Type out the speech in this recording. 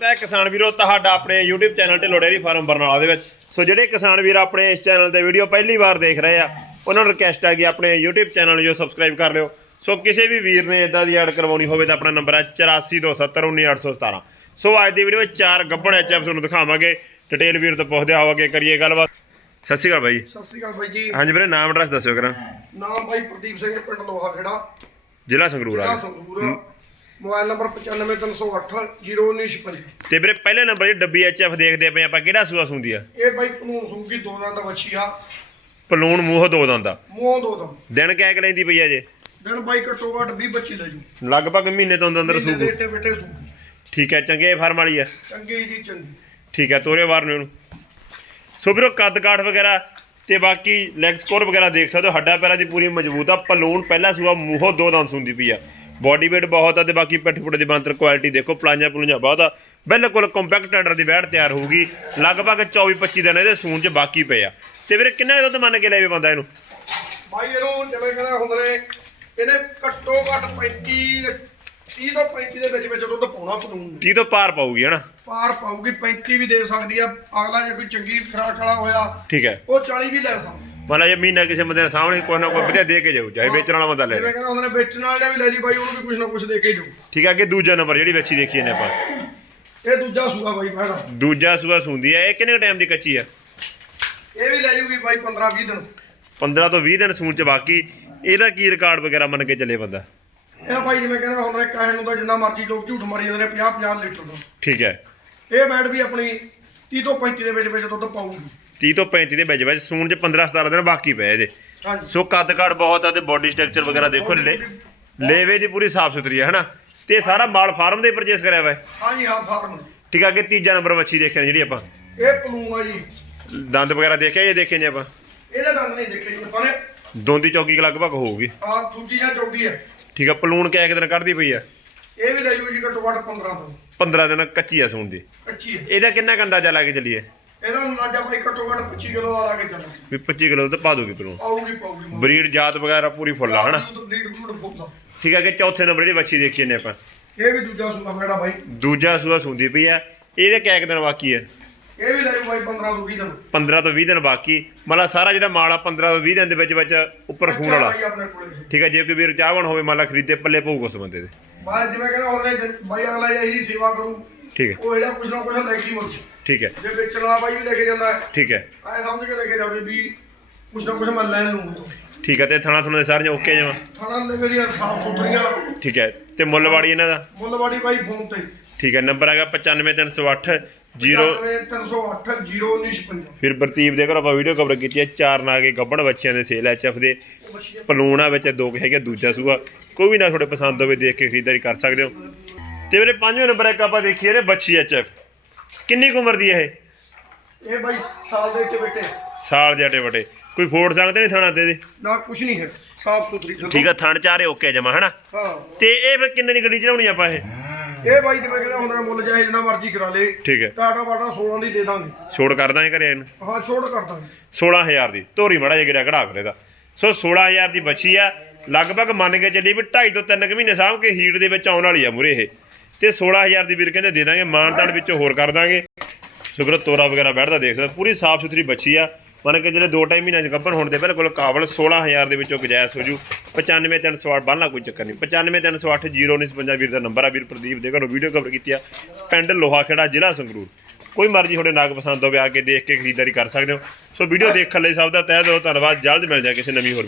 ਤਾਂ ਕਿਸਾਨ ਵੀਰੋ ਤੁਹਾਡਾ ਆਪਣੇ YouTube channel Dhillon dairy farm Barnala ਦੇ ਵਿੱਚ। ਸੋ ਜਿਹੜੇ ਕਿਸਾਨ ਵੀਰ ਆਪਣੇ ਇਸ ਚੈਨਲ ਤੇ ਵੀਡੀਓ ਪਹਿਲੀ ਵਾਰ ਦੇਖ ਰਹੇ ਆ ਉਹਨਾਂ ਨੂੰ ਰਿਕਵੈਸਟ ਹੈ ਕਿ ਆਪਣੇ YouTube ਚੈਨਲ ਨੂੰ ਜੋ ਸਬਸਕ੍ਰਾਈਬ ਕਰ ਲਿਓ। ਸੋ ਕਿਸੇ ਵੀ ਵੀਰ ਨੇ ਇਦਾਂ ਦੀ ਐਡ ਕਰਵਾਉਣੀ ਹੋਵੇ ਤਾਂ ਆਪਣਾ ਨੰਬਰ ਹੈ 8427191817 ਸੋ ਅੱਜ ਦੀ ਵੀਡੀਓ ਵਿੱਚ ਚਾਰ ਗੱਬੜ ਐਚਐਫ ਤੁਹਾਨੂੰ ਦਿਖਾਵਾਂਗੇ। ਡਿਟੇਲ ਵੀਰ ਤੋਂ ਪੁੱਛਦੇ ਹੋਵਾਂਗੇ ਕਰੀਏ ਗੱਲਬਾਤ। ਸਤਿ ਸ਼੍ਰੀ ਅਕਾਲ ਬਾਈ। ਸਤਿ ਸ੍ਰੀ ਅਕਾਲ ਬਾਈ ਜੀ। ਹਾਂਜੀ ਵੀਰੇ ਨਾਮ ਐਡਰੈਸ ਦੱਸਿਓ ਕਰਾਂ। ਨਾਮ ਬਾਈ ਪ੍ਰਦੀਪ ਸਿੰਘ ਪਿੰਡ ਲੋਹਾ ਖੇੜਾ। ਜ਼ਿਲ੍ਹਾ ਸੰਗਰੂਰ ਆ ਜ਼ਿਲ੍ਹਾ। ਸੰਗਰੂਰ। ਮੋਬਾਈਲ ਨੰਬਰ 9530801955 ਤੇ ਵੀਰੇ ਪਹਿਲੇ ਨੰਬਰ 'ਤੇ ਡੱਬੀ ਐਚਐਫ ਦੇਖਦੇ ਪਏ ਆਪਾਂ ਕਿਹੜਾ ਸੂਆ ਸੁੰਦੀ ਆ? ਇਹ ਬਾਈ ਕਾਨੂੰਨ ਸੂਗੀ ਦੋ ਦੰਦ ਵੱਛੀ ਆ ਪਲੂਣ ਮੂੰਹ ਦੋ ਦੰਦਾ ਮੂੰਹ ਦੋ ਦੰਦ। ਦਿਨ ਕਹਿ ਕੇ ਲੈਂਦੀ ਪਈ ਆ ਜੇ? ਦਿਨ ਬਾਈ ਘੱਟੋ ਘੱਟ 20 25 ਲੈ ਜੂ। ਲਗਭਗ ਮਹੀਨੇ ਤੋਂ ਅੰਦਰ ਬਿੱਟੇ ਸੂਗੀ। ਠੀਕ ਹੈ ਚੰਗੇ ਫਾਰਮ ਵਾਲੀ ਆ। ਚੰਗੀ ਜੀ ਚੰਗੀ। ਠੀਕ ਹੈ ਤੋਰੇ ਵਾਰ ਨੂੰ ਸੋ ਵੀਰੋ ਕੱਦ ਕਾਠ ਵਗੈਰਾ ਤੇ ਬਾਕੀ ਲੈਗ ਸਕੋਰ ਵਗੈਰਾ ਦੇਖ ਸਕਦੇ ਹੋ। ਹੱਡਾ ਪੈਰਾਂ ਦੀ ਪੂਰੀ ਮਜ਼ਬੂਤ ਆ। ਪਲੂਣ ਪਹਿਲਾ ਸੂਆ ਮੂੰਹੋਂ ਦੋ ਦੰਦ ਸੁੰਦੀ ਪਈ ਆ। ਬਾਡੀ weight ਬਹੁਤ ਆ ਤੇ ਬਾਕੀ ਪਿੱਠ ਪੁੱਟ ਦੀ ਬੰਤਰ ਕੁਆਲਿਟੀ ਦੇਖੋ ਪਲਾਂਜਾ ਪਲੂੰਜਾ ਬਹੁਤ ਆ। ਬਿਲਕੁਲ ਕੰਪੈਕਟ ਆਰਡਰ ਦੀ ਬੈੜ ਤਿਆਰ ਹੋਊਗੀ। ਲਗਭਗ 24 25 ਦਿਨ ਇਹਦੇ ਸੂਣ 'ਚ ਬਾਕੀ ਪਏ ਆ। ਤੇ ਵੀਰੇ ਕਿੰਨਾ ਦੁੱਧ ਮੰਨ ਕੇ ਲੈਵੇ ਬੰਦਾ ਇਹਨੂੰ? ਬਾਈ ਇਹਨੂੰ ਜਿਵੇਂ ਕਹਿੰਦਾ ਹੁੰਦੇ ਇਹਨੇ ਘੱਟੋ ਘੱਟ 35 30 ਤੋਂ 35 ਦੇ ਵਿੱਚ ਵਿੱਚ ਦੁੱਧ ਪਾਉਣਾ ਪਨੂਨ 30 ਤੋਂ ਪਾਰ ਪਾਊਗੀ ਹਨਾ? ਪਾਰ ਪਾਊਗੀ 35 ਵੀ ਦੇ ਸਕਦੀ ਆ। ਅਗਲਾ ਜੇ ਕੋਈ ਚੰਗੀ ਖਰਾਕ ਵਾਲਾ ਹੋਇਆ ਠੀਕ ਹੈ। ਉਹ 40 ਵੀ ਲੈ ਸਕਦਾ ਮੰਨ ਲਾ ਜੇ ਮਹੀਨਾ ਕਿਸੇ ਬੰਦੇ ਦੇ ਸਾਹਮਣੇ ਕੋਈ ਨਾ ਕੋਈ ਵਧੀਆ ਦੇ ਕੇ ਜਾਊ ਚਾਹੇ ਵੇਚਣ ਵਾਲਾ ਬੰਦਾ ਲੈ ਲੈ। ਕਹਿੰਦਾ ਹੁੰਦੇ ਨੇ ਵੇਚਣ ਵਾਲੇ ਵੀ ਲੈ ਲਈ ਬਾਈ ਉਹਨੂੰ ਵੀ ਕੁਝ ਨਾ ਕੁਝ ਦੇ ਕੇ ਜਾਊ। ਠੀਕ ਹੈ ਅੱਗੇ ਦੂਜਾ ਨੰਬਰ ਜਿਹੜੀ ਬੱਚੀ ਦੇਖੀ ਨੇ ਆਪਾਂ। ਇਹ ਦੂਜਾ ਸੂਆ ਬਾਈ ਭੈਣਾ। ਦੂਜਾ ਸੂਆ ਸੁੰਦੀ ਹੈ ਇਹ ਕਿੰਨੇ ਟਾਈਮ ਦੀ ਕੱਚੀ ਆ? ਇਹ ਵੀ ਲੈ ਜੂਗੀ ਬਾਈ 15 20 ਦਿਨ। 15 ਤੋਂ 20 ਦਿਨ ਸੂਣ ਚ ਬਾਕੀ ਇਹਦਾ ਕੀ ਰਿਕਾਰਡ ਵਗੈਰਾ ਮੰਨ ਕੇ ਚੱਲੇ ਬੰਦਾ? ਇਹ ਬਾਈ ਜਿਵੇਂ ਕਹਿੰਦਾ ਹੁਣ ਕਹਿਣ ਨੂੰ ਤਾਂ ਜਿੰਨਾ ਮਰਜ਼ੀ ਲੋਕ ਝੂਠ ਮਾਰੀ ਜਾਂਦੇ ਨੇ 50 50 ਲੀਟਰ ਦਾ ਠੀਕ ਹੈ। ਇਹ ਬੈਡ ਵੀ ਆਪਣੀ 30 ਤੋਂ 35 ਦੇ ਵਿੱਚ ਵਿੱਚ ਦੁੱਧ ਪਾਊਗੀ। 30 ਤੋਂ 35 ਦੇ ਵਿੱਚ ਵਿੱਚ ਸੂਣ ਚ 15 17 ਦਿਨ ਬਾਕੀ ਪਏ ਇਹਦੇ। ਹਾਂਜੀ। ਸੋ ਕੱਦ ਕਾਠ ਬਹੁਤ ਆ ਤੇ ਬਾਡੀ ਸਟਰਕਚਰ ਵਗੈਰਾ ਦੇਖੋ ਲੈ ਲੇਵੇ ਦੀ ਪੂਰੀ ਸਾਫ਼ ਸੁਥਰੀ ਹੈ ਹਨਾ? ਤੇ ਸਾਰਾ ਮਾਲ ਫਾਰਮ ਦੇ ਪਰਚੇਸ ਕਰਿਆ ਵਾ ਹੈ। ਹਾਂਜੀ ਹਾਂ ਫਾਰਮ ਠੀਕ ਹੈ ਅੱਗੇ ਤੀਜਾ ਨੰਬਰ ਬੱਚੀ ਦੇਖਿਆ ਜਿਹੜੀ ਆਪਾਂ? ਇਹ ਪਲੂਨ ਆ ਜੀ। ਦੰਦ ਵਗੈਰਾ ਦੇਖਿਆ ਇਹ ਦੇਖੇ ਨੇ ਆਪਾਂ? ਇਹਦਾ ਦੰਦ ਨਹੀਂ ਦੇਖੇ ਜੀ ਆਪਾਂ ਨੇ। ਦੋਂਦੀ ਚੌਕੀ ਕੁ ਲਗਭਗ ਹੋਊਗੀ। ਆ ਦੂਜੀ ਜਾਂ ਚੌਕੀ ਹੈ ਠੀਕ ਹੈ ਪਲੂਣ ਕਿਆ ਇੱਕ ਦਿਨ ਕੱਢਦੀ ਪਈ ਆ? ਇਹ ਵੀ ਲੈ ਜੂ ਜੀ ਘੱਟੋ ਘੱਟ 15 ਤੋਂ 15 ਦਿਨ ਕੱਚੀ ਆ ਸੂਣ ਦੀ। ਅੱਛੀ ਹੈ ਇਹਦਾ ਕਿੰਨਾ ਕੁ ਅੰਦਾਜ਼ਾ ਲਾ ਕੇ ਚੱਲੀਏ? ਇਹਦਾ ਅੰਦਾਜ਼ਾ ਬਾਈ ਘੱਟੋ ਘੱਟ 25 ਕਿਲੋ ਦਾ ਲਾ ਕੇ ਚੱਲੋ ਵੀ 25 ਕਿਲੋ ਤੇ ਪਾ ਦੋਗੇ ਪਲੂਣ ਆਊਗੀ ਪਾਊਗੀ ਬਰੀਡ ਜਾਤ ਵਗੈਰਾ ਪੂਰੀ ਫੁੱਲ ਆ ਹਨਾ? ਫੁੱਲ ਠੀਕ ਹੈ ਕਿ ਚੌਥੇ ਨੰਬਰ ਜਿਹੜੀ ਬੱਚੀ ਦੇਖੀ ਨੇ ਆਪਾਂ? ਇਹ ਵੀ ਦੂਜਾ ਸੂਆ ਮੇਰਾ ਬਾਈ। ਦੂਜਾ ਸੂਆ ਸੁੰਦੀ ਪਈ ਆ। ਇਹਦੇ ਕਿਆ ਕੁ ਦਿਨ ਬਾਕੀ ਹੈ ਇਹ ਵੀ ਲੈ ਜੂ ਬਾਈ 15 ਤੋਂ 20 ਦਿਨ। 15 ਤੋਂ 20 ਦਿਨ ਬਾਕੀ। ਮਤਲਬ ਸਾਰਾ ਜਿਹੜਾ ਮਾਲ ਆ 15 ਤੋਂ 20 ਦਿਨ ਦੇ ਵਿੱਚ ਵਿੱਚ ਉੱਪਰ ਸੂਣ ਵਾਲਾ। ਬਾਈ ਆਪਣੇ ਕੋਲੇ ਠੀਕ ਹੈ ਜੇ ਕੋਈ ਵੀਰ ਚਾਹਵਣ ਹੋਵੇ ਮੰਨ ਲਾ ਖਰੀਦੇ ਪੱਲੇ ਪਊਗਾ ਉਸ ਬੰਦੇ ਦੇ। ਬਾਈ ਜਿਵੇਂ ਕਹਿੰਦਾ ਉਹਨੇ ਬਾਈ ਅਗਲਾ ਇਹੀ ਸੇਵਾ ਕਰੂ। ਠੀਕ ਹੈ। ਉਹ ਇਹਦਾ ਕੁਝ ਨਾ ਕੁਝ ਲੈ ਕੇ ਮੁੜ ਠੀਕ ਹੈ। ਜੇ ਵੇਚਣ ਵਾਲਾ ਬਾਈ ਵੀ ਲੈ ਕੇ ਜਾਂਦਾ ਹੈ ਠੀਕ ਹੈ। ਐ ਸਮਝ ਕੇ ਲੈ ਕੇ ਜਾਵੇ ਵੀ ਕੁਝ ਨਾ ਕੁਝ ਮੈਂ ਲੈ ਲੂੰਗਾ ਠੀਕ ਹੈ ਤੇ ਥਣਾ ਥੁਣਾ ਦੇ ਸਾਰੀਆਂ ਓਕੇ ਜਮਾ ਥਾਣਾ ਲੈ ਕੇ ਦੀਆਂ ਸਾਫ਼ ਸੁਥਰੀਆਂ। ਠੀਕ ਹੈ ਤੇ ਮੁੱਲਵਾੜੀ ਇਹਨਾਂ ਦਾ? ਮੁੱਲਵਾੜੀ ਬਾਈ ਫੋਨ ਤੇ। ਠੀਕ ਹੈ ਨੰਬਰ ਹੈਗਾ 95308 0 308 01956 ਫਿਰ ਬਰਤੀਬ ਦੇ ਘਰ ਆਪਾਂ ਵੀਡੀਓ ਕਵਰ ਕੀਤੀ ਹੈ ਚਾਰ ਨਾਗੇ ਗੱਬਣ ਬੱਚਿਆਂ ਦੇ ਸੇਲ ਐਚਐਫ ਦੇ। ਪਲੂਣਾ ਵਿੱਚ ਦੋ ਕੁ ਹੈਗੇ ਦੂਜਾ ਸੂਆ। ਕੋਈ ਵੀ ਨਾ ਤੁਹਾਡੇ ਪਸੰਦ ਹੋਵੇ ਦੇਖ ਕੇ ਖਰੀਦਦਾਰੀ ਕਰ ਸਕਦੇ ਹੋ। ਤੇ ਵੀਰੇ ਪੰਜਵੇਂ ਨੰਬਰ ਇੱਕ ਆਪਾਂ ਦੇਖੀਏ ਨੇ ਬੱਚੀ ਐਚਐਫ ਕਿੰਨੀ ਕੁ ਉਮਰ ਦੀ ਹੈ ਇਹ? ਇਹ ਬਾਈ ਸਾਲ ਦੇ ਵਿੱਚ ਬੇਟੇ ਸਾਲ ਜਟੇ ਵਟੇ ਕੋਈ ਫੋੜ ਸਕਦੇ ਨਹੀਂ ਥਾਣਾ ਤੇ ਇਹਦੇ? ਨਾ ਕੁਝ ਨਹੀਂ ਹੈ। ਸਾਫ਼ ਸੁਥਰੀ। ਠੀਕ ਆ ਥਣ ਚਾਰੇ ਓਕੇ ਜਮਾ ਹਨਾ? ਹਾਂ। ਤੇ ਇਹ ਫਿਰ ਕਿੰਨੇ ਦੀ ਗੱਡੀ ਚੜਾਉਣੀ ਆਪਾਂ ਇਹ? ਇਹ ਬਾਈ ਜਿਵੇਂ ਕਹਿੰਦਾ ਹੁੰਦਾ ਮੁੱਲ ਜਾਏ ਜਿੰਨਾ ਮਰਜ਼ੀ ਕਰਾ ਲੇ। ਠੀਕ ਹੈ ਟਾਟਾ ਬਾਟਾ 16 ਦੀ ਦੇ ਦਾਂਗੇ। ਛੋੜ ਕਰ ਦਾਂਗੇ ਘਰੇ ਇਹਨੂੰ? ਹਾਂ ਛੋੜ ਕਰ ਦਾਂਗੇ। 16000 ਦੀ। ਧੋਰੀ ਮੜਾ ਜਿਹਾ ਗਿਰਾ ਕਢਾ ਫਿਰ ਇਹਦਾ। ਸੋ 16000 ਦੀ ਬੱਚੀ ਆ। ਲਗਭਗ ਮੰਨ ਕੇ ਚੱਲੀ ਵੀ 2.5 ਤੋਂ 3 ਮਹੀਨੇ ਸਾਂਭ ਕੇ ਹੀਟ ਦੇ ਵਿੱਚ ਆਉਣ ਵਾਲੀ ਆ ਮੁਰੇ ਇਹ। ਤੇ 16000 ਦੀ ਵੀਰ ਕਹਿੰਦੇ ਦੇ ਦਾਂਗੇ ਮਾਨਤਾਨ ਵਿੱਚੋਂ ਹੋਰ ਕਰ ਦਾਂਗੇ। ਸੋ ਤੋਰਾ ਵਗੈਰਾ ਬੈਠਦਾ ਦੇਖ ਸਕਦਾ। ਪੂਰੀ ਸਾਫ਼ ਸੁਥਰੀ ਬੱਚੀ ਆ। ਮੰਨ ਕੇ ਜਿਹੜੇ 2.5 ਮਹੀਨਿਆਂ ਚ ਗੱਭਰ ਹੋਣ ਦੇ ਬਿਲਕੁਲ ਕਾਬਲ 16000 ਦੇ ਵਿੱਚੋਂ ਗੁਜਾਇਸ਼ ਹੋ ਜੂ। 95308 ਬੰਨਣਾ ਕੋਈ ਚੱਕਰ ਨਹੀਂ। 95308 01955 ਵੀਰ ਦਾ ਨੰਬਰ ਆ। ਵੀਰ ਪ੍ਰਦੀਪ ਦੇ ਘਰੋਂ ਵੀਡੀਓ ਕਵਰ ਕੀਤੀ ਆ। ਪਿੰਡ ਲੋਹਾ ਖੇੜਾ ਜ਼ਿਲ੍ਹਾ ਸੰਗਰੂਰ। ਕੋਈ ਮਰਜ਼ੀ ਤੁਹਾਡੇ ਨਾਗ ਪਸੰਦ ਹੋਵੇ, ਆ ਕੇ ਦੇਖ ਕੇ ਖਰੀਦਦਾਰੀ ਕਰ ਸਕਦੇ ਹੋ। ਸੋ ਵੀਡੀਓ ਦੇਖਣ ਲਈ ਸਭ ਦਾ ਤਹਿ ਦਿਲੋਂ ਧੰਨਵਾਦ। ਜਲਦ ਮਿਲ ਜਾ ਕਿਸੇ ਨਵੀਂ ਹੋਰ